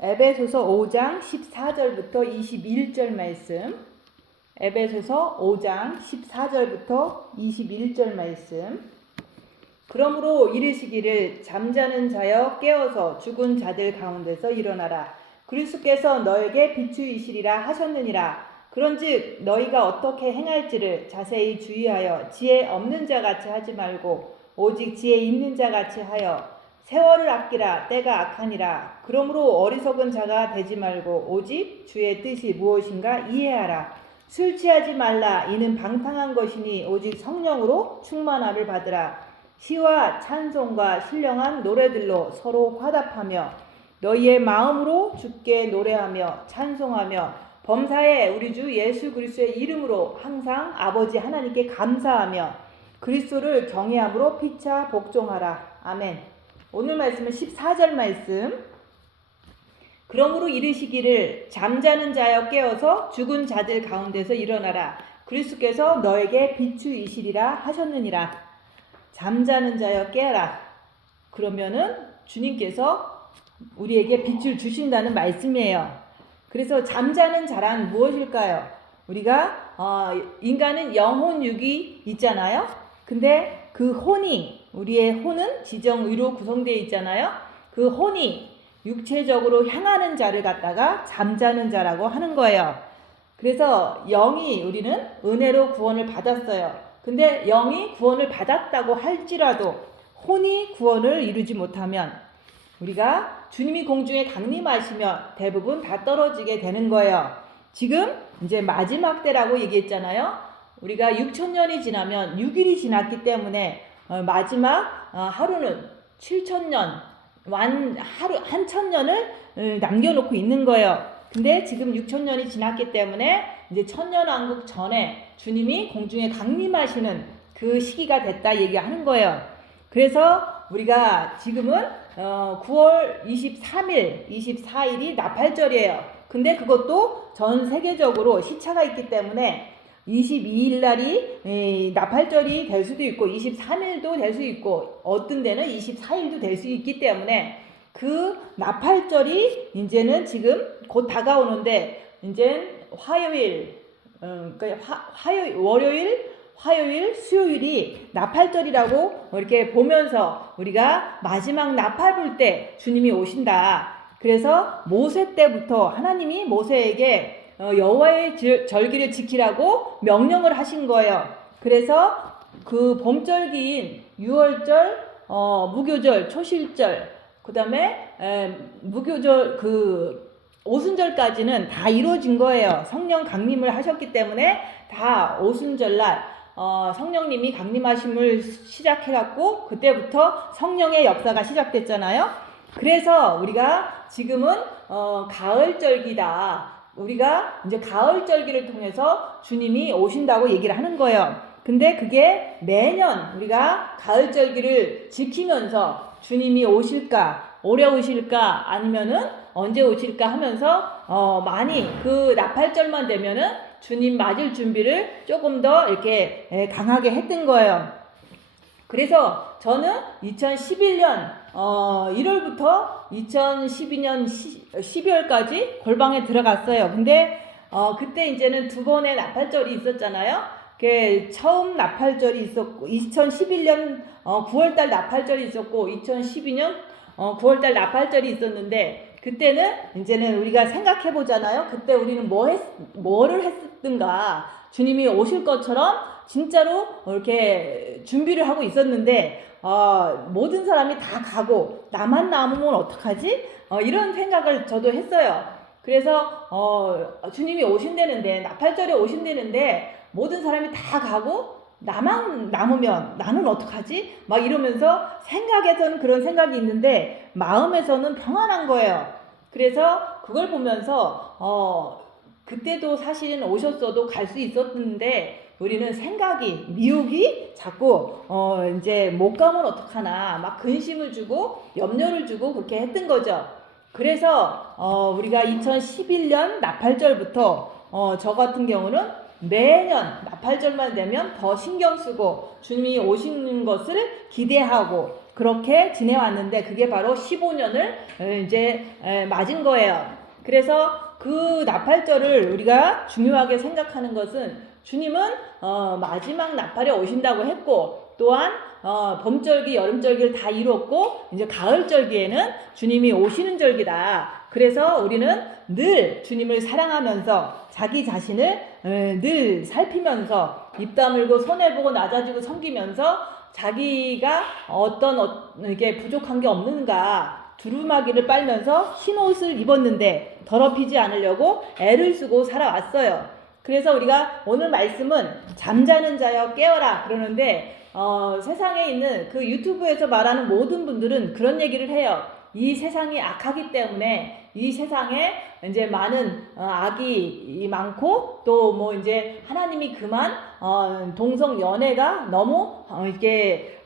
에베소서 5장 14절부터 21절 말씀. 에베소서 5장 14절부터 21절 말씀. 그러므로 이르시기를 잠자는 자여 깨어서 죽은 자들 가운데서 일어나라. 그리스도께서 너에게 비추이시리라 하셨느니라. 그런즉 너희가 어떻게 행할지를 자세히 주의하여 지혜 없는 자 같이 하지 말고 오직 지혜 있는 자 같이 하여 세월을 아끼라. 때가 악하니라. 그러므로 어리석은 자가 되지 말고 오직 주의 뜻이 무엇인가 이해하라. 술 취하지 말라. 이는 방탕한 것이니 오직 성령으로 충만함을 받으라. 시와 찬송과 신령한 노래들로 서로 화답하며 너희의 마음으로 주께 노래하며 찬송하며 범사에 우리 주 예수 그리스도의 이름으로 항상 아버지 하나님께 감사하며 그리스도를 경외함으로 피차 복종하라. 아멘. 오늘 말씀은 14절 말씀. 그러므로 이르시기를 잠자는 자여 깨어서 죽은 자들 가운데서 일어나라. 그리스도께서 너에게 비추이시리라 하셨느니라. 잠자는 자여 깨어라. 그러면은 주님께서 우리에게 빛을 주신다는 말씀이에요. 그래서 잠자는 자란 무엇일까요? 우리가 인간은 영혼 육이 있잖아요. 근데 그 혼이, 우리의 혼은 지정의로 구성되어 있잖아요. 그 혼이 육체적으로 향하는 자를 갖다가 잠자는 자라고 하는 거예요. 그래서 영이, 우리는 은혜로 구원을 받았어요. 근데 영이 구원을 받았다고 할지라도 혼이 구원을 이루지 못하면 우리가 주님이 공중에 강림하시면 대부분 다 떨어지게 되는 거예요. 지금 이제 마지막 때라고 얘기했잖아요. 우리가 6,000년이 지나면 6일이 지났기 때문에 마지막 하루는 7,000년, 하루 1,000년을 남겨놓고 있는 거예요. 근데 지금 6,000년이 지났기 때문에 이제 천년왕국 전에 주님이 공중에 강림하시는 그 시기가 됐다 얘기하는 거예요. 그래서 우리가 지금은 9월 23일, 24일이 나팔절이에요. 근데 그것도 전 세계적으로 시차가 있기 때문에 22일 날이 나팔절이 될 수도 있고 23일도 될 수 있고 어떤 데는 24일도 될 수 있기 때문에 그 나팔절이 이제는 지금 곧 다가오는데 이제 화요일, 그러니까 월요일, 화요일, 수요일이 나팔절이라고 이렇게 보면서 우리가 마지막 나팔 불 때 주님이 오신다. 그래서 모세 때부터 하나님이 모세에게 여호와의 절기를 지키라고 명령을 하신 거예요. 그래서 그 봄절기인 6월절, 무교절, 초실절, 그 다음에 무교절, 오순절까지는 다 이루어진 거예요. 성령 강림을 하셨기 때문에 다 오순절날 성령님이 강림하심을 시작해갖고 그때부터 성령의 역사가 시작됐잖아요. 그래서 우리가 지금은 가을절기다. 우리가 이제 가을절기를 통해서 주님이 오신다고 얘기를 하는 거예요. 근데 그게 매년 우리가 가을절기를 지키면서 주님이 오실까, 올해 오실까, 아니면은 언제 오실까 하면서 많이 그 나팔절만 되면은 주님 맞을 준비를 조금 더 이렇게 강하게 했던 거예요. 그래서 저는 2011년 1월부터 2012년 12월까지 골방에 들어갔어요. 근데 그때 이제는 두 번의 나팔절이 있었잖아요. 처음 나팔절이 있었고 2011년 9월달 나팔절이 있었고 2012년 9월달 나팔절이 있었는데 그때는 이제는 우리가 생각해 보잖아요. 그때 우리는 뭐를 했든가 주님이 오실 것처럼 진짜로 이렇게 준비를 하고 있었는데 모든 사람이 다 가고 나만 남으면 어떡하지? 이런 생각을 저도 했어요. 그래서 주님이 오신다는데 나팔절에 오신다는데 모든 사람이 다 가고 나만 남으면 나는 어떡하지? 막 이러면서 생각에서는 그런 생각이 있는데 마음에서는 평안한 거예요. 그래서 그걸 보면서 그때도 사실은 오셨어도 갈 수 있었는데 우리는 생각이 미혹이 자꾸 이제 못 가면 어떡하나 막 근심을 주고 염려를 주고 그렇게 했던 거죠. 그래서 우리가 2011년 나팔절부터 저 같은 경우는 매년 나팔절만 되면 더 신경 쓰고 주님이 오시는 것을 기대하고 그렇게 지내왔는데 그게 바로 15년을 이제 맞은 거예요. 그래서 그 나팔절을 우리가 중요하게 생각하는 것은 주님은 마지막 나팔에 오신다고 했고, 또한 봄절기, 여름절기를 다 이뤘고 이제 가을절기에는 주님이 오시는 절기다. 그래서 우리는 늘 주님을 사랑하면서 자기 자신을 늘 살피면서 입 다물고 손해보고 낮아지고 섬기면서 자기가 이게 부족한 게 없는가 두루마기를 빨면서 흰 옷을 입었는데 더럽히지 않으려고 애를 쓰고 살아왔어요. 그래서 우리가 오늘 말씀은 잠자는 자여 깨어라 그러는데 세상에 있는 그 유튜브에서 말하는 모든 분들은 그런 얘기를 해요. 이 세상이 악하기 때문에 이 세상에 이제 많은 악이 많고 또 뭐 이제 하나님이 그만 동성 연애가 너무 이게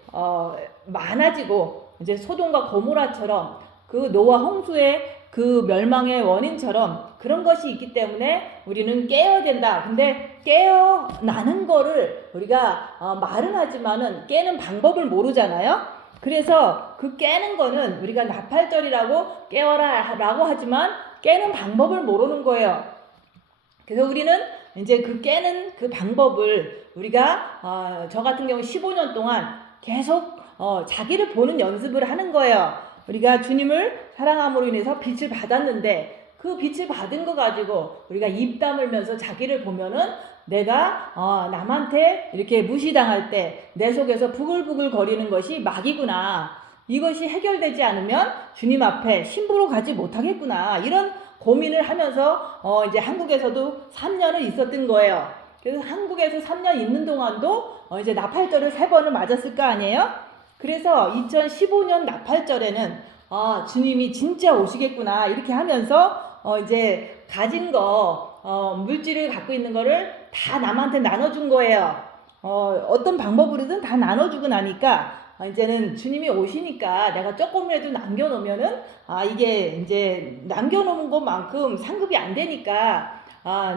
많아지고 이제 소돔과 고모라처럼 그 노아 홍수의 그 멸망의 원인처럼 그런 것이 있기 때문에 우리는 깨어야 된다. 근데 깨어나는 거를 우리가 말은 하지만은 깨는 방법을 모르잖아요. 그래서 그 깨는 거는 우리가 나팔절이라고 깨어라 라고 하지만 깨는 방법을 모르는 거예요. 그래서 우리는 이제 그 깨는 그 방법을 우리가 저 같은 경우 15년 동안 계속 자기를 보는 연습을 하는 거예요. 우리가 주님을 사랑함으로 인해서 빛을 받았는데 그 빛을 받은 거 가지고 우리가 입 다물면서 자기를 보면은 내가 남한테 이렇게 무시당할 때 내 속에서 부글부글 거리는 것이 마귀구나. 이것이 해결되지 않으면 주님 앞에 신부로 가지 못하겠구나. 이런 고민을 하면서 이제 한국에서도 3년을 있었던 거예요. 그래서 한국에서 3년 있는 동안도 이제 나팔절을 3번을 맞았을 거 아니에요? 그래서 2015년 나팔절에는 주님이 진짜 오시겠구나 이렇게 하면서 이제 가진 거 물질을 갖고 있는 거를 다 남한테 나눠준 거예요. 어떤 방법으로든 다 나눠주고 나니까 이제는 주님이 오시니까 내가 조금이라도 남겨놓으면은 이게 이제 남겨놓은 것만큼 상급이 안 되니까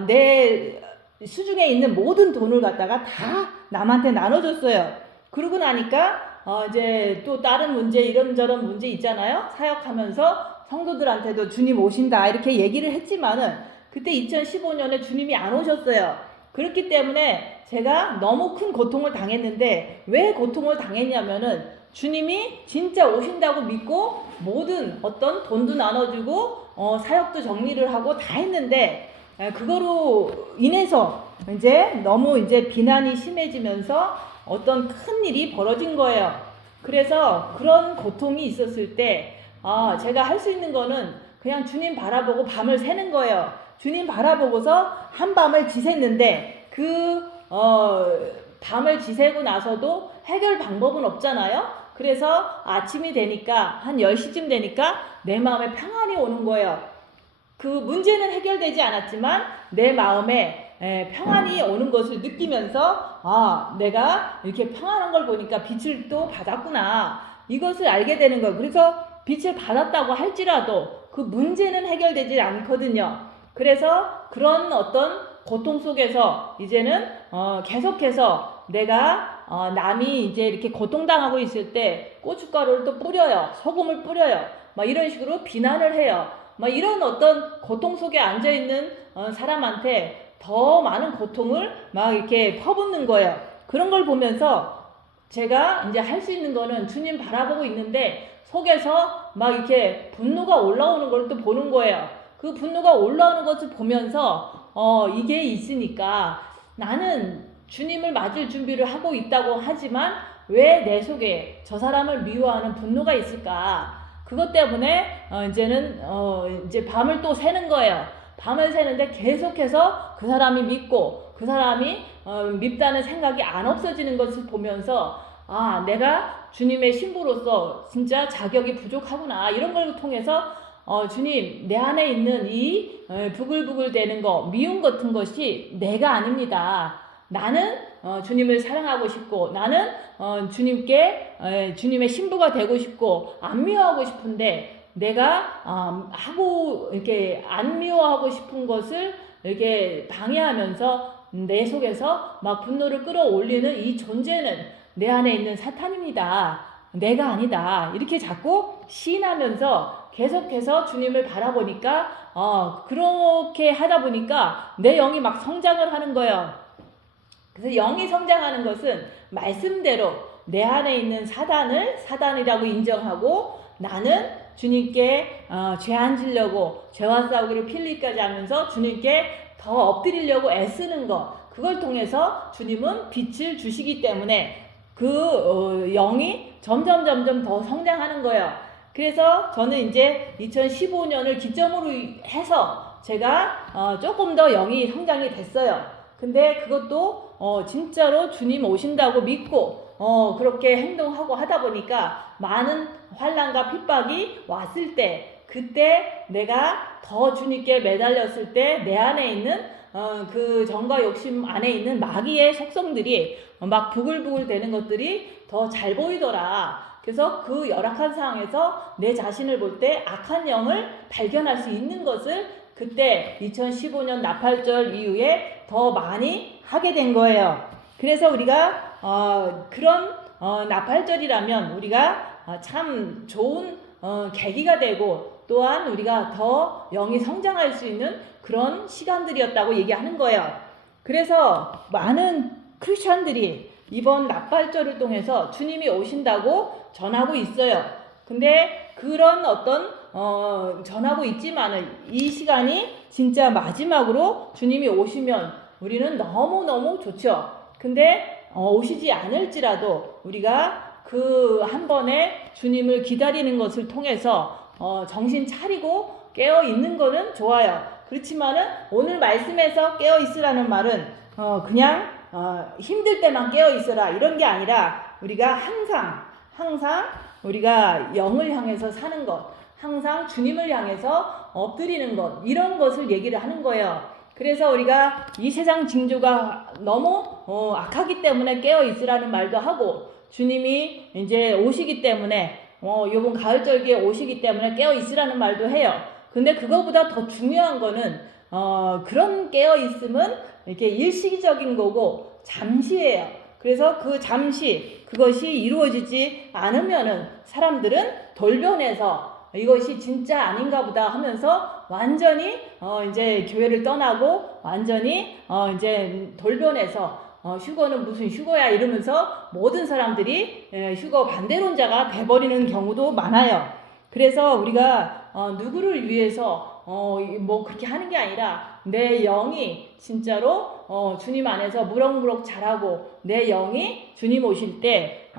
내 수중에 있는 모든 돈을 갖다가 다 남한테 나눠줬어요. 그러고 나니까 이제 또 다른 문제 이런저런 문제 있잖아요. 사역하면서 성도들한테도 주님 오신다 이렇게 얘기를 했지만은 그때 2015년에 주님이 안 오셨어요. 그렇기 때문에 제가 너무 큰 고통을 당했는데 왜 고통을 당했냐면은 주님이 진짜 오신다고 믿고 모든 어떤 돈도 나눠주고 사역도 정리를 하고 다 했는데 그거로 인해서 이제 너무 이제 비난이 심해지면서 어떤 큰 일이 벌어진 거예요. 그래서 그런 고통이 있었을 때 제가 할 수 있는 거는 그냥 주님 바라보고 밤을 새는 거예요. 주님 바라보고서 한밤을 지샜는데 밤을 지새고 나서도 해결 방법은 없잖아요. 그래서 아침이 되니까 한 10시쯤 되니까 내 마음에 평안이 오는 거예요. 그 문제는 해결되지 않았지만 내 마음에 평안이 오는 것을 느끼면서 내가 이렇게 평안한 걸 보니까 빛을 또 받았구나 이것을 알게 되는 거예요. 그래서 빛을 받았다고 할지라도 그 문제는 해결되지 않거든요. 그래서 그런 어떤 고통 속에서 이제는 계속해서 내가 남이 이제 이렇게 고통당하고 있을 때 고춧가루를 또 뿌려요. 소금을 뿌려요. 막 이런 식으로 비난을 해요. 막 이런 어떤 고통 속에 앉아있는 사람한테 더 많은 고통을 막 이렇게 퍼붓는 거예요. 그런 걸 보면서 제가 이제 할 수 있는 거는 주님 바라보고 있는데 속에서 막 이렇게 분노가 올라오는 걸 또 보는 거예요. 그 분노가 올라오는 것을 보면서 이게 있으니까 나는 주님을 맞을 준비를 하고 있다고 하지만 왜 내 속에 저 사람을 미워하는 분노가 있을까? 그것 때문에 이제는 이제 밤을 또 새는 거예요. 밤을 새는데 계속해서 그 사람이 믿고 그 사람이 밉다는 생각이 안 없어지는 것을 보면서 내가 주님의 신부로서 진짜 자격이 부족하구나 이런 걸 통해서 주님 내 안에 있는 이 부글부글 되는 거 미움 같은 것이 내가 아닙니다. 나는 주님을 사랑하고 싶고 나는 주님의 신부가 되고 싶고 안 미워하고 싶은데 내가 이렇게 안 미워하고 싶은 것을 이렇게 방해하면서 내 속에서 막 분노를 끌어올리는 이 존재는 내 안에 있는 사탄입니다. 내가 아니다. 이렇게 자꾸 시인하면서 계속해서 주님을 바라보니까 그렇게 하다 보니까 내 영이 막 성장을 하는 거예요. 그래서 영이 성장하는 것은 말씀대로 내 안에 있는 사단이라고 인정하고 나는 주님께 죄 안 지려고 죄와 싸우기를 필리까지 하면서 주님께 더 엎드리려고 애쓰는 것, 그걸 통해서 주님은 빛을 주시기 때문에 그 영이 점점 더 성장하는 거예요. 그래서 저는 이제 2015년을 기점으로 해서 제가 조금 더 영이 성장이 됐어요. 근데 그것도 진짜로 주님 오신다고 믿고 그렇게 행동하고 하다 보니까 많은 환난과 핍박이 왔을 때, 그때 내가 더 주님께 매달렸을 때 내 안에 있는 그 정과 욕심 안에 있는 마귀의 속성들이 막 부글부글 되는 것들이 더 잘 보이더라. 그래서 그 열악한 상황에서 내 자신을 볼 때 악한 영을 발견할 수 있는 것을 그때 2015년 나팔절 이후에 더 많이 하게 된 거예요. 그래서 우리가 그런 나팔절이라면 우리가 참 좋은 계기가 되고 또한 우리가 더 영이 성장할 수 있는 그런 시간들이었다고 얘기하는 거예요. 그래서 많은 크리스천들이 이번 나팔절을 통해서 주님이 오신다고 전하고 있어요. 근데 그런 어떤 전하고 있지만은 이 시간이 진짜 마지막으로 주님이 오시면 우리는 너무너무 좋죠. 근데 오시지 않을지라도 우리가 그 한 번에 주님을 기다리는 것을 통해서 정신 차리고 깨어 있는 거는 좋아요. 그렇지만은 오늘 말씀에서 깨어 있으라는 말은 그냥 힘들 때만 깨어 있어라 이런 게 아니라 우리가 항상 우리가 영을 향해서 사는 것, 항상 주님을 향해서 엎드리는 것, 이런 것을 얘기를 하는 거예요. 그래서 우리가 이 세상 징조가 너무 악하기 때문에 깨어 있으라는 말도 하고, 주님이 이제 오시기 때문에 요번 가을절기에 오시기 때문에 깨어 있으라는 말도 해요. 근데 그거보다 더 중요한 거는 그런 깨어 있음은 이렇게 일시적인 거고 잠시예요. 그래서 그 잠시 그것이 이루어지지 않으면은 사람들은 돌변해서 이것이 진짜 아닌가 보다 하면서 완전히 이제 교회를 떠나고 완전히 이제 돌변해서 휴거는 무슨 휴거야 이러면서 모든 사람들이 휴거 반대론자가 돼버리는 경우도 많아요. 그래서 우리가 누구를 위해서 뭐 그렇게 하는 게 아니라 내 영이 진짜로 주님 안에서 무럭무럭 자라고 내 영이 주님 오실 때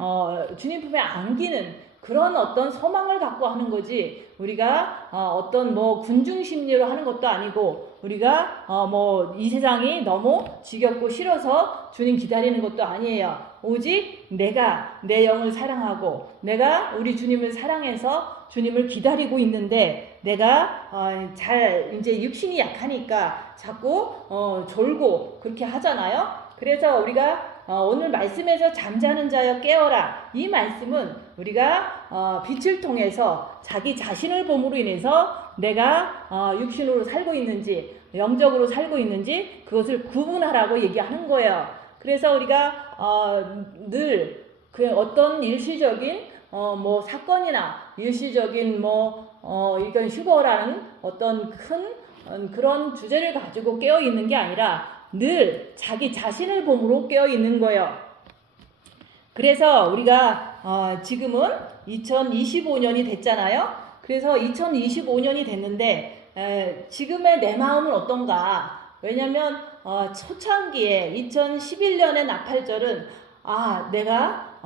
주님 품에 안기는 그런 어떤 소망을 갖고 하는 거지, 우리가 어떤 뭐 군중 심리로 하는 것도 아니고 우리가 뭐 이 세상이 너무 지겹고 싫어서 주님 기다리는 것도 아니에요. 오직 내가 내 영을 사랑하고 내가 우리 주님을 사랑해서 주님을 기다리고 있는데 내가 잘 이제 육신이 약하니까 자꾸 졸고 그렇게 하잖아요. 그래서 우리가 오늘 말씀에서 잠자는 자여 깨어라, 이 말씀은 우리가 빛을 통해서 자기 자신을 봄으로 인해서 내가 육신으로 살고 있는지 영적으로 살고 있는지 그것을 구분하라고 얘기하는 거예요. 그래서 우리가 늘 그 어떤 일시적인 뭐 사건이나 일시적인 이건 휴거라는 어떤 큰 그런 주제를 가지고 깨어 있는 게 아니라 늘 자기 자신을 봄으로 깨어 있는 거예요. 그래서 우리가 지금은 2025년이 됐잖아요. 그래서 2025년이 됐는데 지금의 내 마음은 어떤가? 왜냐면 초창기에 2011년의 나팔절은 내가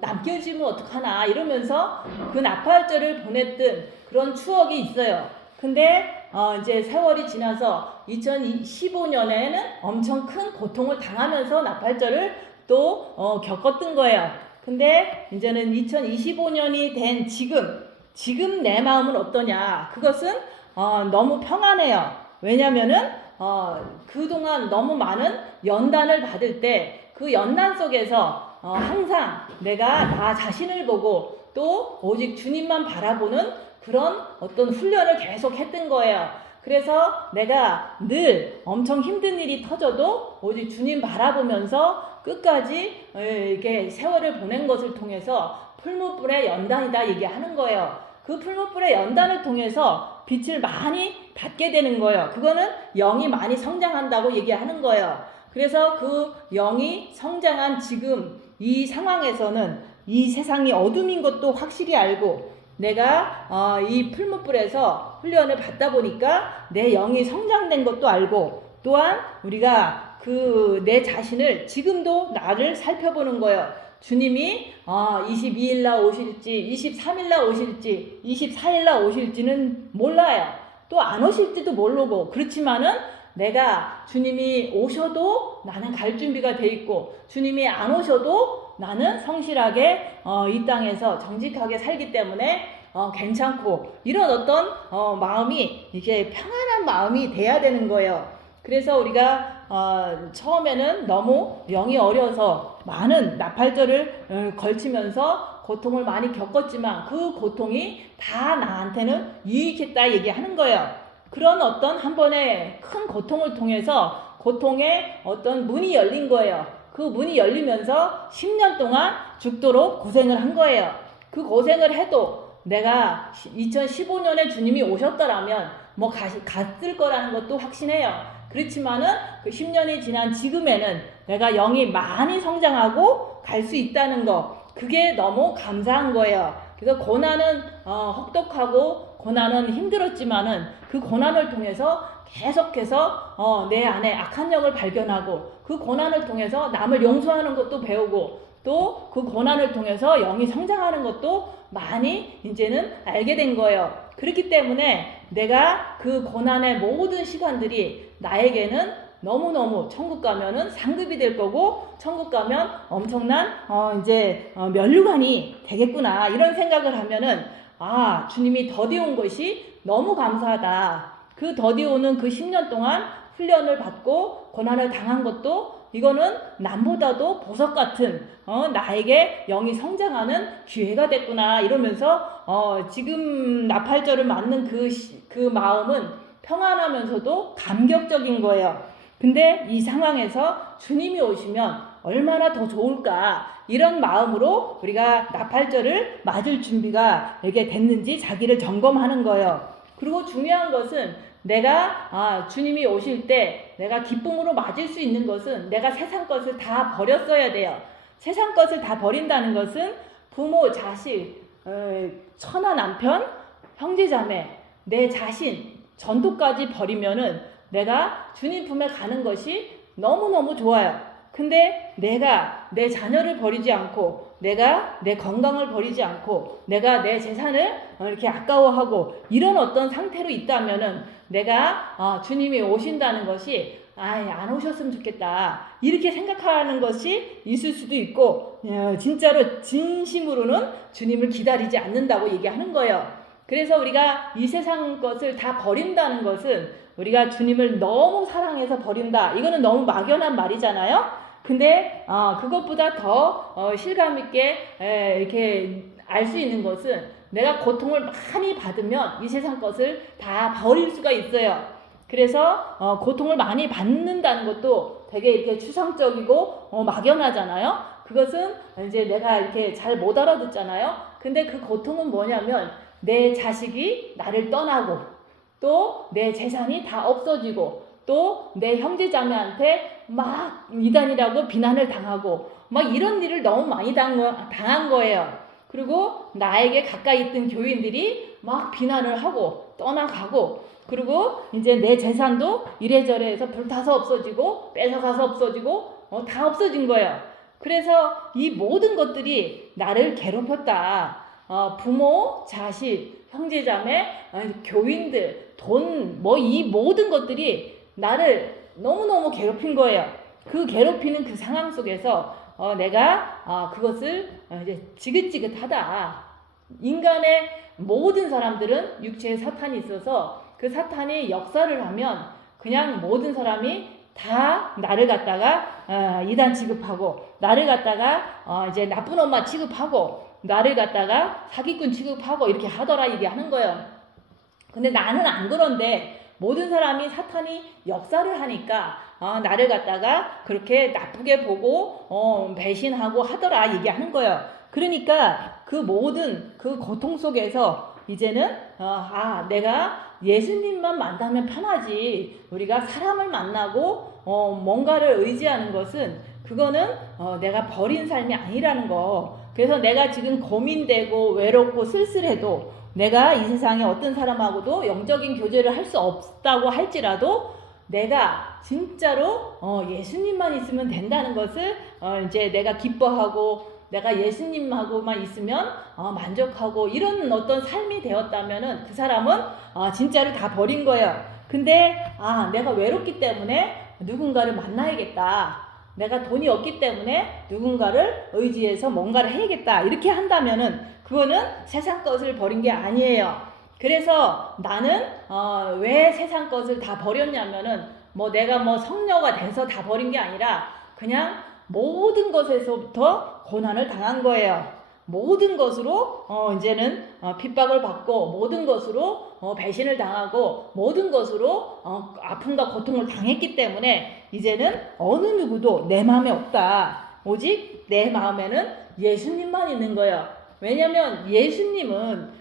남겨지면 어떡하나 이러면서 그 나팔절을 보냈던 그런 추억이 있어요. 근데 이제 세월이 지나서 2015년에는 엄청 큰 고통을 당하면서 나팔절을 또 겪었던 거예요. 근데 이제는 2025년이 된 지금 내 마음은 어떠냐? 그것은 너무 평안해요. 왜냐면은 그동안 너무 많은 연단을 받을 때 그 연단 속에서 항상 내가 나 자신을 보고 또 오직 주님만 바라보는 그런 어떤 훈련을 계속 했던 거예요. 그래서 내가 늘 엄청 힘든 일이 터져도 오직 주님 바라보면서 끝까지 이렇게 세월을 보낸 것을 통해서 풀무불의 연단이다 얘기하는 거예요. 그 풀무불의 연단을 통해서 빛을 많이 받게 되는 거예요. 그거는 영이 많이 성장한다고 얘기하는 거예요. 그래서 그 영이 성장한 지금 이 상황에서는 이 세상이 어둠인 것도 확실히 알고 내가 이 풀무불에서 훈련을 받다 보니까 내 영이 성장된 것도 알고 또한 우리가 그 내 자신을 지금도 나를 살펴보는 거예요. 주님이 22일 날 오실지 23일 날 오실지 24일 날 오실지는 몰라요. 또 안 오실지도 모르고 그렇지만은 내가 주님이 오셔도 나는 갈 준비가 돼 있고 주님이 안 오셔도 나는 성실하게 이 땅에서 정직하게 살기 때문에 괜찮고 이런 어떤 마음이 이제 평안한 마음이 돼야 되는 거예요. 그래서 우리가 처음에는 너무 영이 어려서 많은 나팔절을 걸치면서 고통을 많이 겪었지만 그 고통이 다 나한테는 유익했다 얘기하는 거예요. 그런 어떤 한 번의 큰 고통을 통해서 고통의 어떤 문이 열린 거예요. 그 문이 열리면서 10년 동안 죽도록 고생을 한 거예요. 그 고생을 해도 내가 2015년에 주님이 오셨더라면 뭐 갔을 거라는 것도 확신해요. 그렇지만은 그 10년이 지난 지금에는 내가 영이 많이 성장하고 갈 수 있다는 거, 그게 너무 감사한 거예요. 그래서 고난은 혹독하고 고난은 힘들었지만은 그 고난을 통해서 계속해서 내 안에 악한 영을 발견하고 그 고난을 통해서 남을 용서하는 것도 배우고 또 그 고난을 통해서 영이 성장하는 것도 많이 이제는 알게 된 거예요. 그렇기 때문에 내가 그 고난의 모든 시간들이 나에게는 너무너무 천국 가면은 상급이 될 거고 천국 가면 엄청난 이제 면류관이 되겠구나 이런 생각을 하면은 주님이 더디온 것이 너무 감사하다. 그 더디오는 그 10년 동안 훈련을 받고 고난을 당한 것도 이거는 남보다도 보석 같은 나에게 영이 성장하는 기회가 됐구나 이러면서 지금 나팔절을 맞는 그 마음은 평안하면서도 감격적인 거예요. 근데 이 상황에서 주님이 오시면 얼마나 더 좋을까 이런 마음으로 우리가 나팔절을 맞을 준비가 이렇게 됐는지 자기를 점검하는 거예요. 그리고 중요한 것은 내가 주님이 오실 때 내가 기쁨으로 맞을 수 있는 것은 내가 세상 것을 다 버렸어야 돼요. 세상 것을 다 버린다는 것은 부모, 자식, 처나 남편, 형제자매, 내 자신 전도까지 버리면은 내가 주님 품에 가는 것이 너무너무 좋아요. 근데 내가 내 자녀를 버리지 않고 내가 내 건강을 버리지 않고 내가 내 재산을 이렇게 아까워하고 이런 어떤 상태로 있다면은 내가 주님이 오신다는 것이 안 오셨으면 좋겠다 이렇게 생각하는 것이 있을 수도 있고 진짜로 진심으로는 주님을 기다리지 않는다고 얘기하는 거예요. 그래서 우리가 이 세상 것을 다 버린다는 것은 우리가 주님을 너무 사랑해서 버린다. 이거는 너무 막연한 말이잖아요. 근데 그것보다 더 실감 있게 이렇게 알 수 있는 것은 내가 고통을 많이 받으면 이 세상 것을 다 버릴 수가 있어요. 그래서 고통을 많이 받는다는 것도 되게 이렇게 추상적이고 막연하잖아요. 그것은 이제 내가 이렇게 잘 못 알아듣잖아요. 근데 그 고통은 뭐냐면 내 자식이 나를 떠나고 또 내 재산이 다 없어지고 또 내 형제자매한테 막 이단이라고 비난을 당하고 막 이런 일을 너무 많이 당한 거예요. 그리고 나에게 가까이 있던 교인들이 막 비난을 하고 떠나가고 그리고 이제 내 재산도 이래저래 해서 불타서 없어지고 뺏어가서 없어지고 다 없어진 거예요. 그래서 이 모든 것들이 나를 괴롭혔다. 부모, 자식, 형제자매, 교인들, 돈, 뭐 이 모든 것들이 나를 너무너무 괴롭힌 거예요. 그 괴롭히는 그 상황 속에서 내가 그것을 이제 지긋지긋하다. 인간의 모든 사람들은 육체에 사탄이 있어서 그 사탄이 역사를 하면 그냥 모든 사람이 다 나를 갖다가 이단 취급하고 나를 갖다가 이제 나쁜 엄마 취급하고 나를 갖다가 사기꾼 취급하고 이렇게 하더라 얘기하는 거예요. 근데 나는 안 그런데 모든 사람이 사탄이 역사를 하니까 나를 갖다가 그렇게 나쁘게 보고 배신하고 하더라 얘기하는 거예요. 그러니까 그 모든 그 고통 속에서 이제는 내가 예수님만 만나면 편하지, 우리가 사람을 만나고 뭔가를 의지하는 것은 그거는 내가 버린 삶이 아니라는 거. 그래서 내가 지금 고민되고 외롭고 쓸쓸해도 내가 이 세상에 어떤 사람하고도 영적인 교제를 할 수 없다고 할지라도 내가 진짜로 예수님만 있으면 된다는 것을 이제 내가 기뻐하고 내가 예수님하고만 있으면 만족하고 이런 어떤 삶이 되었다면은 그 사람은 진짜로 다 버린 거예요. 근데 내가 외롭기 때문에 누군가를 만나야겠다, 내가 돈이 없기 때문에 누군가를 의지해서 뭔가를 해야겠다 이렇게 한다면은 그거는 세상 것을 버린 게 아니에요. 그래서 나는 왜 세상 것을 다 버렸냐면은 내가 성녀가 돼서 다 버린 게 아니라 그냥 모든 것에서부터 고난을 당한 거예요. 모든 것으로 이제는 핍박을 받고 모든 것으로 배신을 당하고 모든 것으로 아픔과 고통을 당했기 때문에 이제는 어느 누구도 내 마음에 없다. 오직 내 마음에는 예수님만 있는 거예요. 왜냐면 예수님은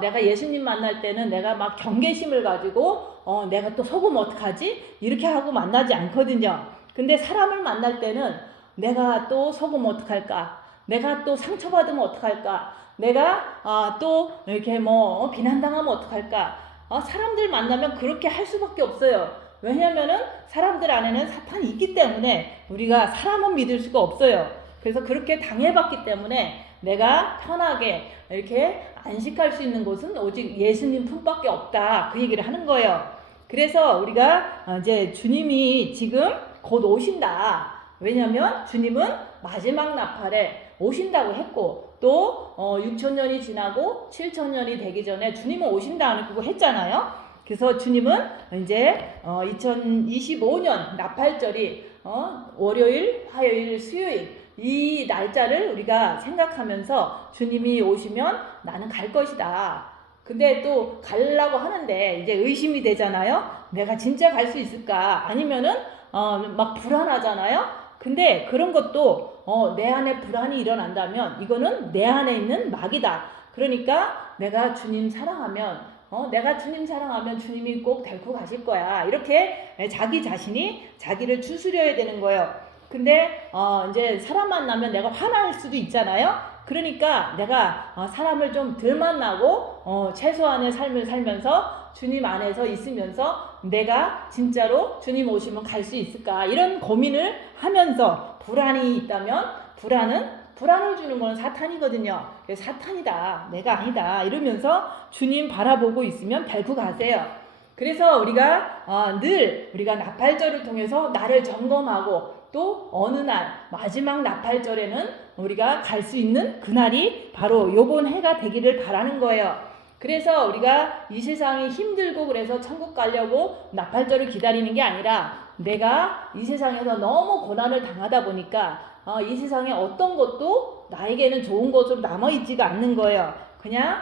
내가 예수님 만날 때는 내가 막 경계심을 가지고 내가 또 속으면 어떡하지? 이렇게 하고 만나지 않거든요. 근데 사람을 만날 때는 내가 또 속으면 어떡할까? 내가 또 상처받으면 어떡할까? 내가 또 이렇게 비난당하면 어떡할까? 사람들 만나면 그렇게 할 수밖에 없어요. 왜냐면은 사람들 안에는 사탄이 있기 때문에 우리가 사람은 믿을 수가 없어요. 그래서 그렇게 당해봤기 때문에 내가 편하게 이렇게 안식할 수 있는 곳은 오직 예수님 품밖에 없다. 그 얘기를 하는 거예요. 그래서 우리가 이제 주님이 지금 곧 오신다. 왜냐면 주님은 마지막 나팔에 오신다고 했고 또 6,000년이 지나고 7,000년이 되기 전에 주님은 오신다는 그거 했잖아요. 그래서 주님은 이제 2025년 나팔절이 월요일, 화요일, 수요일 이 날짜를 우리가 생각하면서 주님이 오시면 나는 갈 것이다. 근데 또 가려고 하는데 이제 의심이 되잖아요. 내가 진짜 갈 수 있을까? 아니면은 막 불안하잖아요. 근데 그런 것도 내 안에 불안이 일어난다면 이거는 내 안에 있는 막이다. 그러니까 내가 주님 사랑하면 내가 주님 사랑하면 주님이 꼭 데리고 가실 거야. 이렇게 자기 자신이 자기를 추스려야 되는 거예요. 근데 이제 사람 만나면 내가 화날 수도 있잖아요. 그러니까 내가 사람을 좀 덜 만나고 최소한의 삶을 살면서 주님 안에서 있으면서 내가 진짜로 주님 오시면 갈 수 있을까 이런 고민을 하면서 불안이 있다면 불안을 주는 건 사탄이거든요. 사탄이다, 내가 아니다 이러면서 주님 바라보고 있으면 데리고 가세요. 그래서 우리가 늘 우리가 나팔절을 통해서 나를 점검하고 또 어느 날 마지막 나팔절에는 우리가 갈 수 있는 그날이 바로 요번 해가 되기를 바라는 거예요. 그래서 우리가 이 세상이 힘들고 그래서 천국 가려고 나팔절을 기다리는 게 아니라 내가 이 세상에서 너무 고난을 당하다 보니까 이 세상에 어떤 것도 나에게는 좋은 것으로 남아있지가 않는 거예요. 그냥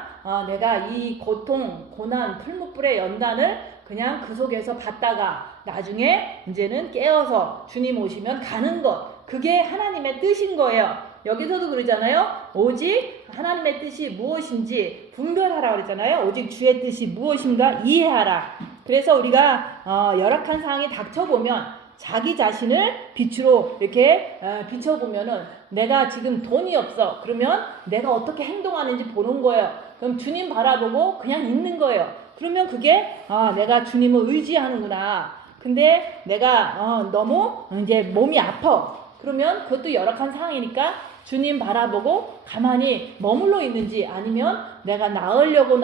내가 이 고통, 고난, 풀무불의 연단을 그냥 그 속에서 받다가 나중에 이제는 깨어서 주님 오시면 가는 것, 그게 하나님의 뜻인 거예요. 여기서도 그러잖아요. 오직 하나님의 뜻이 무엇인지 분별하라 그러잖아요. 오직 주의 뜻이 무엇인가 이해하라. 그래서 우리가 열악한 상황이 닥쳐보면 자기 자신을 빛으로 이렇게 비춰보면은 내가 지금 돈이 없어. 그러면 내가 어떻게 행동하는지 보는 거예요. 그럼 주님 바라보고 그냥 있는 거예요. 그러면 그게 내가 주님을 의지하는구나. 근데 내가 너무 이제 몸이 아파. 그러면 그것도 열악한 상황이니까 주님 바라보고 가만히 머물러 있는지 아니면 내가 나으려고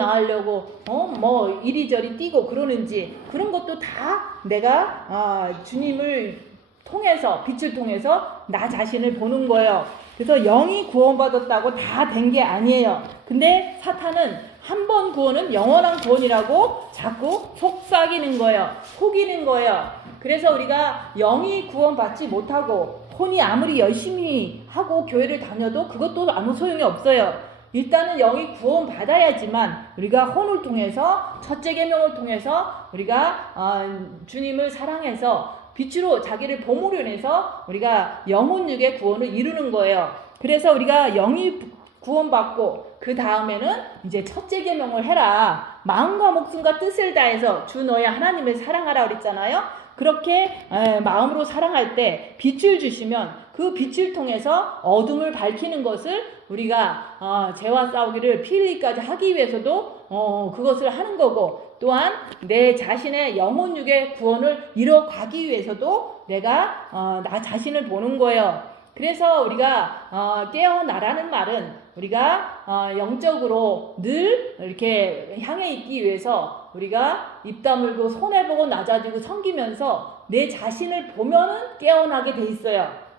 이리저리 뛰고 그러는지 그런 것도 다 내가 주님을 통해서 빛을 통해서 나 자신을 보는 거예요. 그래서 영이 구원받았다고 다 된 게 아니에요. 근데 사탄은 한 번 구원은 영원한 구원이라고 자꾸 속삭이는 거예요. 속이는 거예요. 그래서 우리가 영이 구원받지 못하고 혼이 아무리 열심히 하고 교회를 다녀도 그것도 아무 소용이 없어요. 일단은 영이 구원 받아야지만 우리가 혼을 통해서 첫째 계명을 통해서 우리가 주님을 사랑해서 빛으로 자기를 보물로 인해서 우리가 영혼육의 구원을 이루는 거예요. 그래서 우리가 영이 구원받고 그 다음에는 이제 첫째 계명을 해라. 마음과 목숨과 뜻을 다해서 주 너의 하나님을 사랑하라 그랬잖아요. 그렇게 마음으로 사랑할 때 빛을 주시면 그 빛을 통해서 어둠을 밝히는 것을 우리가 죄와 싸우기를 피 흘리기까지 하기 위해서도 그것을 하는 거고, 또한 내 자신의 영혼육의 구원을 이뤄가기 위해서도 내가 나 자신을 보는 거예요. 그래서 우리가 깨어나라는 말은 우리가 영적으로 늘 이렇게 향해 있기 위해서 우리가 입 다물고 손해보고 낮아지고 섬기면서 내 자신을 보면은 깨어나게 돼 있어요.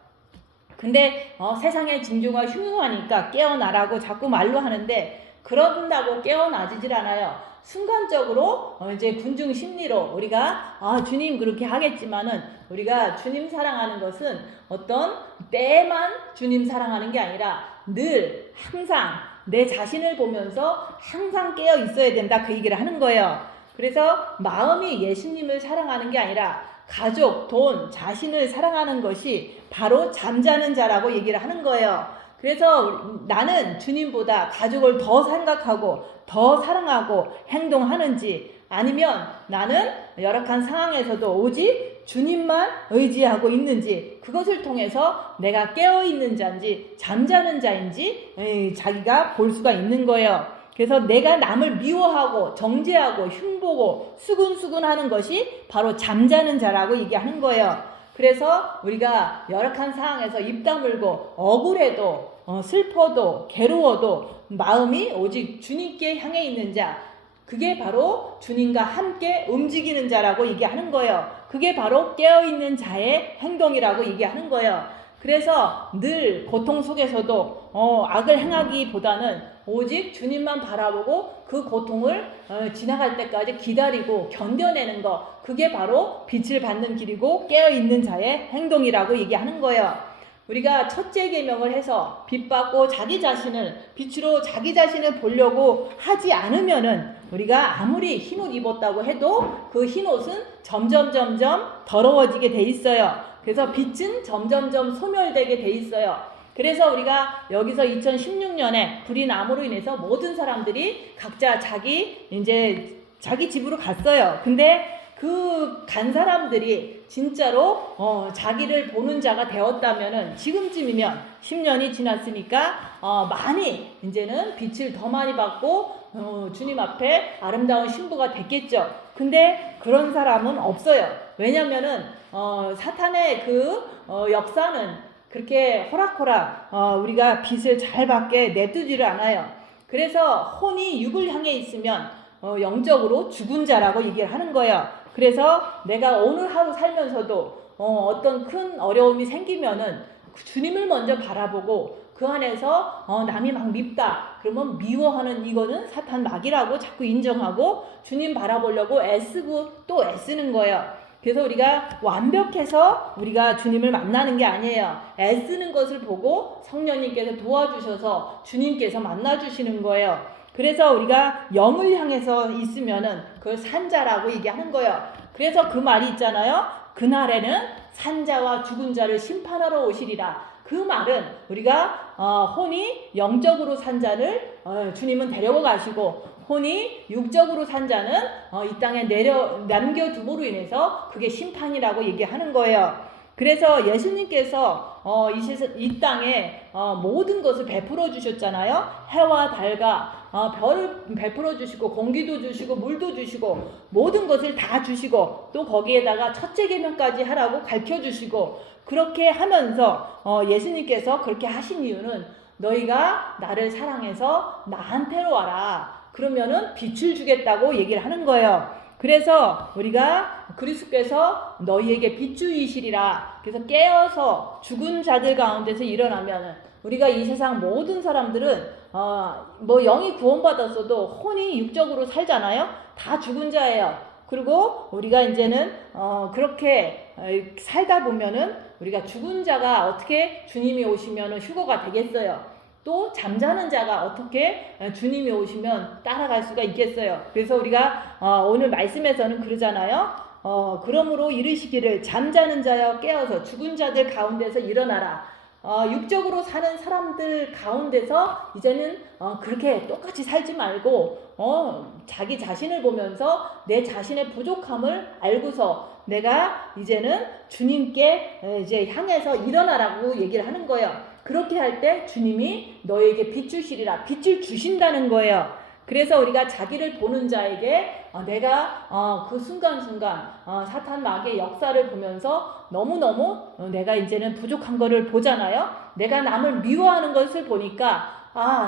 근데 세상의 징조가 흉흉하니까 깨어나라고 자꾸 말로 하는데 그런다고 깨어나지질 않아요. 순간적으로 이제 군중 심리로 우리가 주님 그렇게 하겠지만은 우리가 주님 사랑하는 것은 어떤 때만 주님 사랑하는 게 아니라 늘 항상 내 자신을 보면서 항상 깨어 있어야 된다, 그 얘기를 하는 거예요. 그래서 마음이 예수님을 사랑하는 게 아니라 가족, 돈, 자신을 사랑하는 것이 바로 잠자는 자라고 얘기를 하는 거예요. 그래서 나는 주님보다 가족을 더 생각하고 더 사랑하고 행동하는지, 아니면 나는 열악한 상황에서도 오직 주님만 의지하고 있는지, 그것을 통해서 내가 깨어있는 자인지 잠자는 자인지 자기가 볼 수가 있는 거예요. 그래서 내가 남을 미워하고 정죄하고 흉보고 수근수근하는 것이 바로 잠자는 자라고 얘기하는 거예요. 그래서 우리가 열악한 상황에서 입 다물고 억울해도 슬퍼도 괴로워도 마음이 오직 주님께 향해 있는 자, 그게 바로 주님과 함께 움직이는 자라고 얘기하는 거예요. 그게 바로 깨어있는 자의 행동이라고 얘기하는 거예요. 그래서 늘 고통 속에서도 악을 행하기보다는 오직 주님만 바라보고 그 고통을 지나갈 때까지 기다리고 견뎌내는 것, 그게 바로 빛을 받는 길이고 깨어있는 자의 행동이라고 얘기하는 거예요. 우리가 첫째 계명을 해서 빛받고 자기 자신을 빛으로 자기 자신을 보려고 하지 않으면은 우리가 아무리 흰옷 입었다고 해도 그 흰옷은 점점 더러워지게 돼 있어요. 그래서 빛은 점점 소멸되게 돼 있어요. 그래서 우리가 여기서 2016년에 불이 남으로 인해서 모든 사람들이 각자 자기 집으로 갔어요. 근데 그 간 사람들이 진짜로 자기를 보는 자가 되었다면은 지금쯤이면 10년이 지났으니까 많이 이제는 빛을 더 많이 받고 주님 앞에 아름다운 신부가 됐겠죠. 근데 그런 사람은 없어요. 왜냐면은 사탄의 그 역사는 그렇게 호락호락 우리가 빛을 잘 받게 내두지를 않아요. 그래서 혼이 육을 향해 있으면 영적으로 죽은 자라고 얘기를 하는 거예요. 그래서 내가 오늘 하루 살면서도 어떤 큰 어려움이 생기면은 주님을 먼저 바라보고 그 안에서 남이 막 밉다 그러면 미워하는 이거는 사탄 막이라고 자꾸 인정하고 주님 바라보려고 애쓰고 또 애쓰는 거예요. 그래서 우리가 완벽해서 우리가 주님을 만나는 게 아니에요. 애쓰는 것을 보고 성령님께서 도와주셔서 주님께서 만나주시는 거예요. 그래서 우리가 영을 향해서 있으면은 그걸 산자라고 얘기하는 거예요. 그래서 그 말이 있잖아요. 그날에는 산자와 죽은 자를 심판하러 오시리라. 그 말은 우리가 혼이 영적으로 산 자를 주님은 데려고 가시고 혼이 육적으로 산 자는 이 땅에 남겨둠으로 인해서 그게 심판이라고 얘기하는 거예요. 그래서 예수님께서 이 땅에 모든 것을 베풀어 주셨잖아요. 해와 달과 별을 베풀어 주시고 공기도 주시고 물도 주시고 모든 것을 다 주시고 또 거기에다가 첫째 계명까지 하라고 가르쳐 주시고, 그렇게 하면서 예수님께서 그렇게 하신 이유는 너희가 나를 사랑해서 나한테로 와라. 그러면은 빛을 주겠다고 얘기를 하는 거예요. 그래서 우리가 그리스도께서 너희에게 빛주이시리라. 그래서 깨어서 죽은 자들 가운데서 일어나면 우리가 이 세상 모든 사람들은 뭐 영이 구원받았어도 혼이 육적으로 살잖아요. 다 죽은 자예요. 그리고 우리가 이제는 그렇게 살다 보면은 우리가 죽은 자가 어떻게 주님이 오시면은 휴거가 되겠어요. 또 잠자는 자가 어떻게 주님이 오시면 따라갈 수가 있겠어요. 그래서 우리가 오늘 말씀에서는 그러잖아요. 그러므로 이르시기를 잠자는 자여 깨어서 죽은 자들 가운데서 일어나라. 육적으로 사는 사람들 가운데서 이제는 그렇게 똑같이 살지 말고 자기 자신을 보면서 내 자신의 부족함을 알고서 내가 이제는 주님께 이제 향해서 일어나라고 얘기를 하는 거예요. 그렇게 할 때 주님이 너에게 빛 주시리라. 빛을 주신다는 거예요. 그래서 우리가 자기를 보는 자에게 내가 그 순간순간 사탄 마귀의 역사를 보면서 너무너무 내가 이제는 부족한 거를 보잖아요. 내가 남을 미워하는 것을 보니까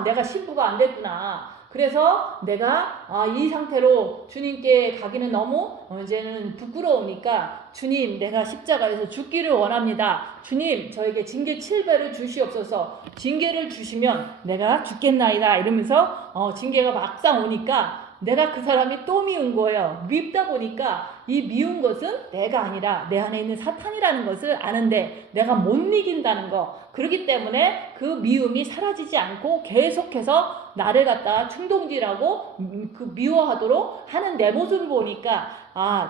내가 신부가 안 됐구나. 그래서 내가 이 상태로 주님께 가기는 너무 이제는 부끄러우니까 주님, 내가 십자가에서 죽기를 원합니다. 주님, 저에게 징계 7배를 주시옵소서. 징계를 주시면 내가 죽겠나이다 이러면서 징계가 막상 오니까 내가 그 사람이 또 미운 거예요. 밉다 보니까 이 미운 것은 내가 아니라 내 안에 있는 사탄이라는 것을 아는데 내가 못 이긴다는 거. 그렇기 때문에 그 미움이 사라지지 않고 계속해서 나를 갖다가 충동질하고 그 미워하도록 하는 내 모습을 보니까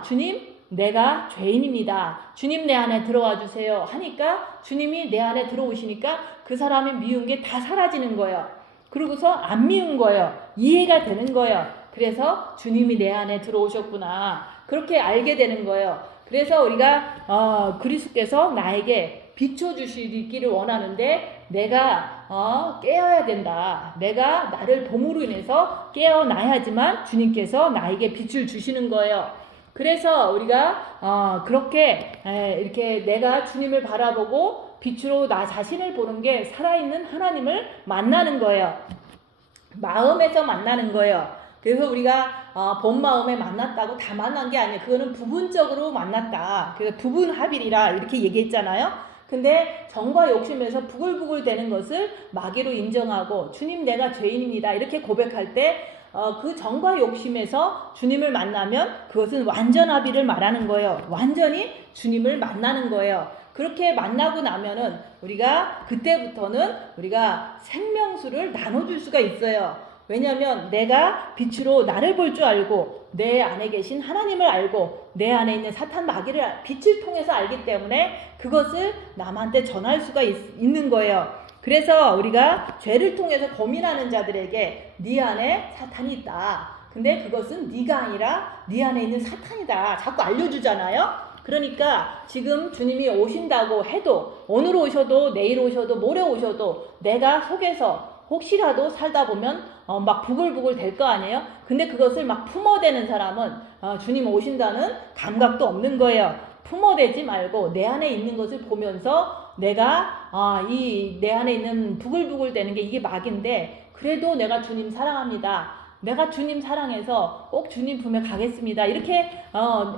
주님, 내가 죄인입니다. 주님 내 안에 들어와 주세요 하니까 주님이 내 안에 들어오시니까 그 사람이 미운 게 다 사라지는 거예요. 그러고서 안 미운 거예요. 이해가 되는 거예요. 그래서 주님이 내 안에 들어오셨구나. 그렇게 알게 되는 거예요. 그래서 우리가 그리스도께서 나에게 비춰주시기를 원하는데 내가 깨어야 된다. 내가 나를 봄으로 인해서 깨어나야지만 주님께서 나에게 빛을 주시는 거예요. 그래서 우리가 그렇게 이렇게 내가 주님을 바라보고 빛으로 나 자신을 보는 게 살아있는 하나님을 만나는 거예요. 마음에서 만나는 거예요. 그래서 우리가 본 마음에 만났다고 다 만난 게 아니에요. 그거는 부분적으로 만났다. 그래서 부분합일이라 이렇게 얘기했잖아요. 근데 정과 욕심에서 부글부글 되는 것을 마귀로 인정하고 주님 내가 죄인입니다 이렇게 고백할 때 그 정과 욕심에서 주님을 만나면 그것은 완전합의를 말하는 거예요. 완전히 주님을 만나는 거예요. 그렇게 만나고 나면은 우리가 그때부터는 우리가 생명수를 나눠줄 수가 있어요. 왜냐하면 내가 빛으로 나를 볼 줄 알고 내 안에 계신 하나님을 알고 내 안에 있는 사탄 마귀를 빛을 통해서 알기 때문에 그것을 남한테 전할 수가 있는 거예요. 그래서 우리가 죄를 통해서 고민하는 자들에게 네 안에 사탄이 있다. 근데 그것은 네가 아니라 네 안에 있는 사탄이다. 자꾸 알려주잖아요. 그러니까 지금 주님이 오신다고 해도 오늘 오셔도 내일 오셔도 모레 오셔도 내가 속에서 혹시라도 살다 보면 막 부글부글 될 거 아니에요? 근데 그것을 막 품어대는 사람은 주님 오신다는 감각도 없는 거예요. 품어대지 말고 내 안에 있는 것을 보면서 내가 이 내 안에 있는 부글부글 되는 게 이게 마귀인데 그래도 내가 주님 사랑합니다. 내가 주님 사랑해서 꼭 주님 품에 가겠습니다. 이렇게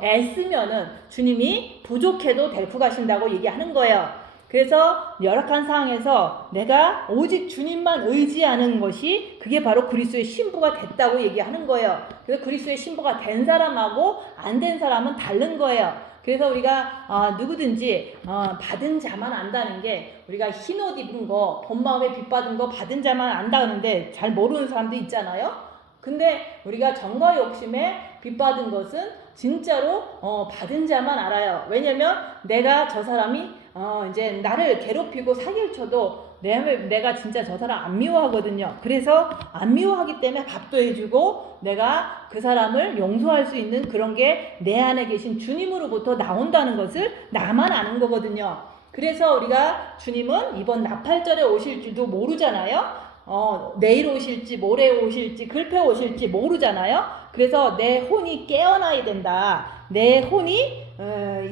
애쓰면은 주님이 부족해도 데리고 가신다고 얘기하는 거예요. 그래서 열악한 상황에서 내가 오직 주님만 의지하는 것이 그게 바로 그리스도의 신부가 됐다고 얘기하는 거예요. 그래서 그리스도의 신부가 된 사람하고 안 된 사람은 다른 거예요. 그래서 우리가 누구든지 받은 자만 안다는 게 우리가 흰옷 입은 거, 본 마음에 빛 받은 거 받은 자만 안다는데 잘 모르는 사람도 있잖아요. 근데 우리가 정과 욕심에 빛 받은 것은 진짜로 받은 자만 알아요. 왜냐면 내가 저 사람이 이제 나를 괴롭히고 사기를 쳐도 내가 진짜 저 사람 안 미워하거든요. 그래서 안 미워하기 때문에 밥도 해주고 내가 그 사람을 용서할 수 있는 그런 게 내 안에 계신 주님으로부터 나온다는 것을 나만 아는 거거든요. 그래서 우리가 주님은 이번 나팔절에 오실 줄도 모르잖아요. 내일 오실지 모레 오실지 글패 오실지 모르잖아요. 그래서 내 혼이 깨어나야 된다. 내 혼이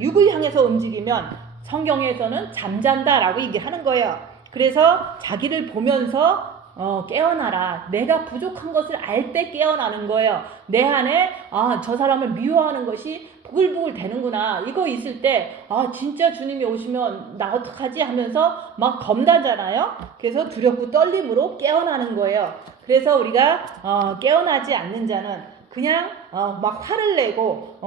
육을 향해서 움직이면 성경에서는 잠잔다라고 얘기하는 거예요. 그래서 자기를 보면서 깨어나라. 내가 부족한 것을 알 때 깨어나는 거예요. 내 안에 저 사람을 미워하는 것이 부글부글 되는구나. 이거 있을 때 진짜 주님이 오시면 나 어떡하지 하면서 막 겁나잖아요. 그래서 두렵고 떨림으로 깨어나는 거예요. 그래서 우리가 깨어나지 않는 자는 그냥 막 화를 내고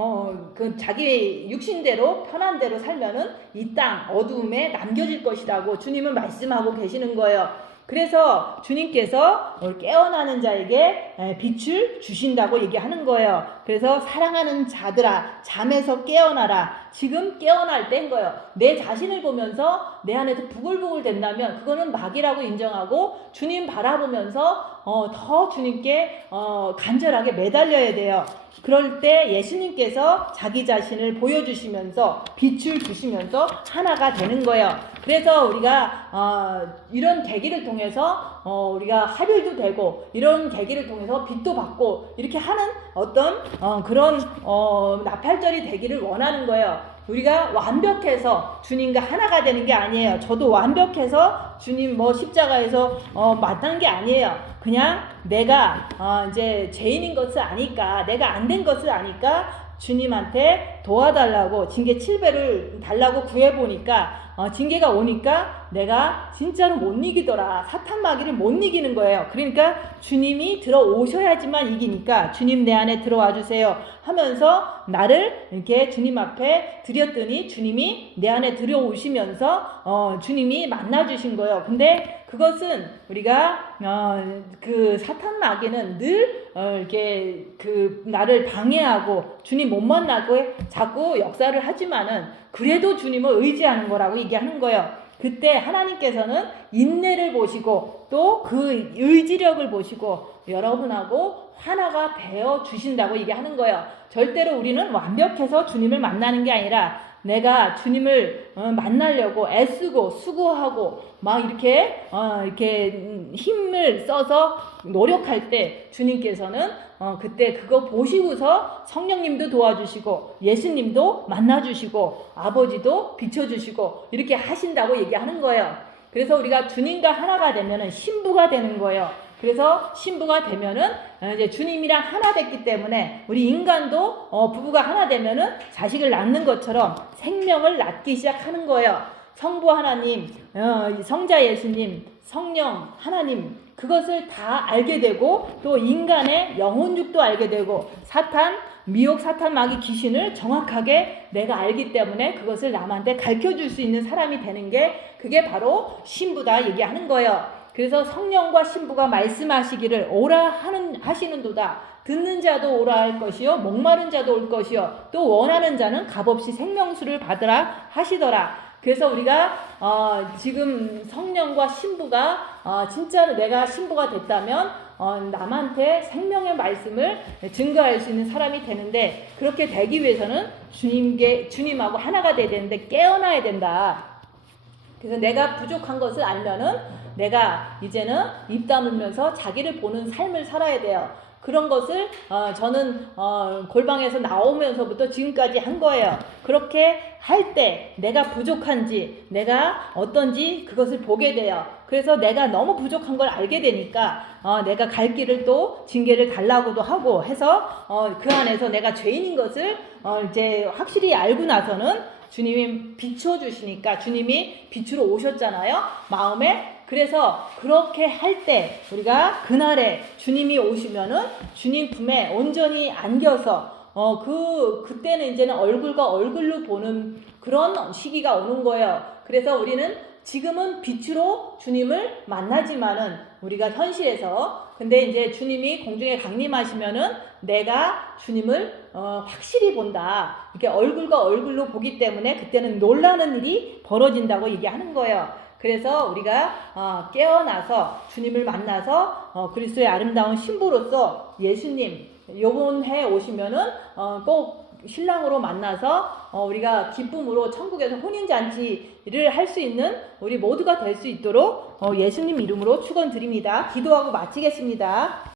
그 자기 육신대로 편한 대로 살면은 이 땅 어두움에 남겨질 것이라고 주님은 말씀하고 계시는 거예요. 그래서 주님께서 깨어나는 자에게 빛을 주신다고 얘기하는 거예요. 그래서 사랑하는 자들아, 잠에서 깨어나라. 지금 깨어날 때인 거예요. 내 자신을 보면서 내 안에서 부글부글 된다면 그거는 마귀라고 인정하고 주님 바라보면서 더 주님께 간절하게 매달려야 돼요. 그럴 때 예수님께서 자기 자신을 보여주시면서 빛을 주시면서 하나가 되는 거예요. 그래서 우리가 이런 계기를 통해서 우리가 합일도 되고 이런 계기를 통해서 빛도 받고 이렇게 하는 어떤 그런 나팔절이 되기를 원하는 거예요. 우리가 완벽해서 주님과 하나가 되는 게 아니에요. 저도 완벽해서 주님 십자가에서 만난 게 아니에요. 그냥 내가 이제 죄인인 것을 아니까, 내가 안 된 것을 아니까 주님한테 도와달라고 징계 7배를 달라고 구해보니까 징계가 오니까 내가 진짜로 못 이기더라. 사탄 마귀를 못 이기는 거예요. 그러니까 주님이 들어오셔야지만 이기니까 주님 내 안에 들어와 주세요 하면서 나를 이렇게 주님 앞에 드렸더니 주님이 내 안에 들어오시면서 주님이 만나주신 거예요. 근데 그것은 우리가 그 사탄 마귀는 늘 이렇게 나를 방해하고 주님 못 만나고 자꾸 역사를 하지만은 그래도 주님을 의지하는 거라고 얘기하는 거예요. 그때 하나님께서는 인내를 보시고 또 그 의지력을 보시고 여러분하고 하나가 되어 주신다고 얘기하는 거예요. 절대로 우리는 완벽해서 주님을 만나는 게 아니라 내가 주님을 만나려고 애쓰고 수고하고 막 이렇게 힘을 써서 노력할 때 주님께서는 그때 그거 보시고서 성령님도 도와주시고 예수님도 만나주시고 아버지도 비춰주시고 이렇게 하신다고 얘기하는 거예요. 그래서 우리가 주님과 하나가 되면은 신부가 되는 거예요. 그래서 신부가 되면은 이제 주님이랑 하나 됐기 때문에 우리 인간도 부부가 하나 되면은 자식을 낳는 것처럼 생명을 낳기 시작하는 거예요. 성부 하나님, 성자 예수님, 성령 하나님 그것을 다 알게 되고 또 인간의 영혼육도 알게 되고 미혹 사탄 마귀 귀신을 정확하게 내가 알기 때문에 그것을 남한테 가르쳐줄 수 있는 사람이 되는 게 그게 바로 신부다 얘기하는 거예요. 그래서 성령과 신부가 말씀하시기를 오라 하시는도다. 듣는 자도 오라 할 것이요 목마른 자도 올 것이요 또 원하는 자는 값없이 생명수를 받으라 하시더라. 그래서 우리가 지금 성령과 신부가 진짜로 내가 신부가 됐다면 남한테 생명의 말씀을 증거할 수 있는 사람이 되는데 그렇게 되기 위해서는 주님하고 하나가 돼야 되는데 깨어나야 된다. 그래서 내가 부족한 것을 알면은 내가 이제는 입 다물면서 자기를 보는 삶을 살아야 돼요. 그런 것을 저는 골방에서 나오면서부터 지금까지 한 거예요. 그렇게 할 때 내가 부족한지 내가 어떤지 그것을 보게 돼요. 그래서 내가 너무 부족한 걸 알게 되니까 내가 갈 길을 또 징계를 달라고도 하고 해서 그 안에서 내가 죄인인 것을 이제 확실히 알고 나서는 주님이 비춰주시니까 주님이 빛으로 오셨잖아요. 마음에. 그래서 그렇게 할 때 우리가 그날에 주님이 오시면은 주님 품에 온전히 안겨서 그때는 이제는 얼굴과 얼굴로 보는 그런 시기가 오는 거예요. 그래서 우리는 지금은 빛으로 주님을 만나지만은 우리가 현실에서 근데 이제 주님이 공중에 강림하시면은 내가 주님을 확실히 본다. 이렇게 얼굴과 얼굴로 보기 때문에 그때는 놀라는 일이 벌어진다고 얘기하는 거예요. 그래서 우리가 깨어나서 주님을 만나서 그리스도의 아름다운 신부로서 예수님 요번 해 오시면은 꼭 신랑으로 만나서 우리가 기쁨으로 천국에서 혼인잔치를 할 수 있는 우리 모두가 될 수 있도록 예수님 이름으로 축원드립니다. 기도하고 마치겠습니다.